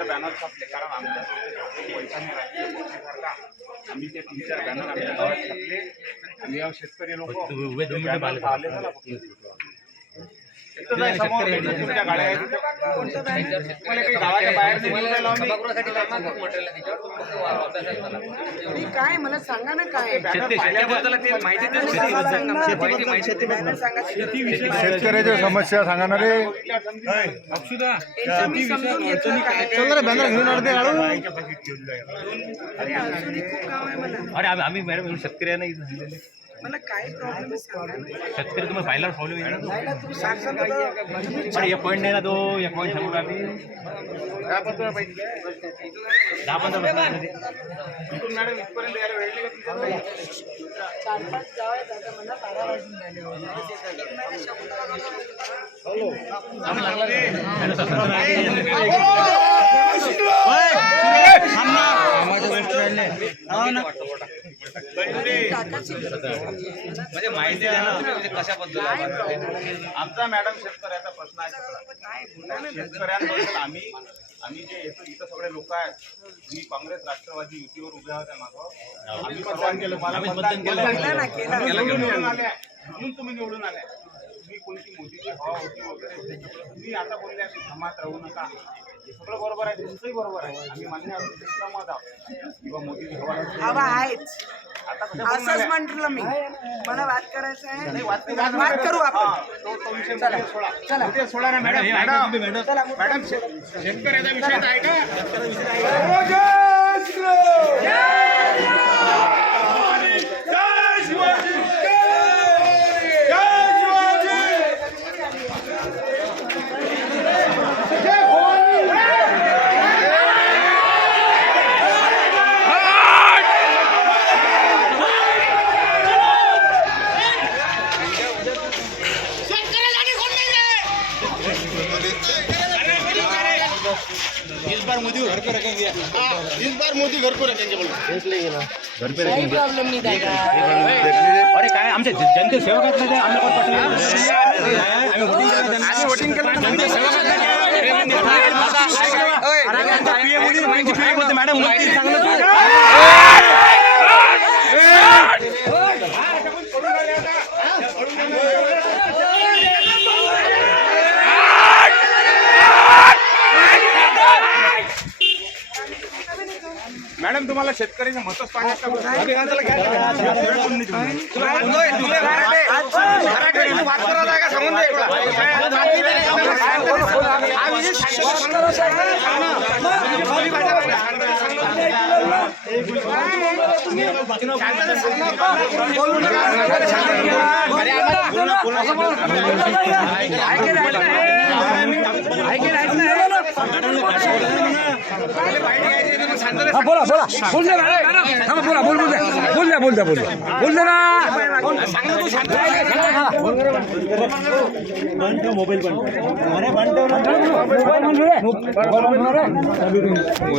Banner छापले कारण आमच्या पैसा नाही आम्ही ते 3-4 बॅनर आमच्या गावात छापले आणि या शेतकरी लोक आले ना तुमच्या गाड्या आहेत गावाच्या बाहेर काय मला सांगा ना काय शेतकऱ्याच्या समस्या सांगा ना रे. बॅनर घेऊन अरे आम्ही मॅडम शेतकरी नाही मला काय प्रॉब्लेम शेतकरी तुम्हाला फायला प्रॉब्लेम आहे ना तुम्ही सांगता अरे एक पॉईंट नाही ना तो एक पॉईंट सांगू आम्ही 10-15 मॅडम इथपर्यंत यायला वेळ नाही का 4-5 गाव आहेत आता मला 12 वाजून झाले म्हणजे माहिती द्या ना कशाबद्दल आमचा मॅडम शेतकऱ्याचा प्रश्न आहे शेतकऱ्यांबद्दल आम्ही जे इथं सगळे लोक आहेत मी काँग्रेस राष्ट्रवादी युतीवर उभे आहोत मागं आम्ही निवडून आले म्हणून तुम्ही निवडून आले तुम्ही कोणती मोदीची हवा होती वगैरे तुम्ही आता बोलले जमात राहू नका हे सगळं बरोबर आहे तुमचंही बरोबर आहे आम्ही मान्य आहोत मत आहोत किंवा मोदीची हवा आहेच असंच म्हटलं मी मला वाद करायचा आहे वाद करू आपण सोडा ना मॅडम मॅडम शेतकऱ्याचा विषय आहे का इस बार मोदी घर पे रखेंगे इस बार मोदी घर पे रखेंगे बोलो घर पे रखेंगे प्रॉब्लेम नहीं देगा अरे काय आमच्या जनते सेवक आहेत ना आम्हाला कोण पाठवलं आम्ही वोटिंग केलं जनते सेवक आहेत मॅडम मॅडम तुम्हाला शेतकऱ्याचे मतच पाहिजे बोला बोला बोल दे बोला बोल बोल दे ना मोबाईल बंद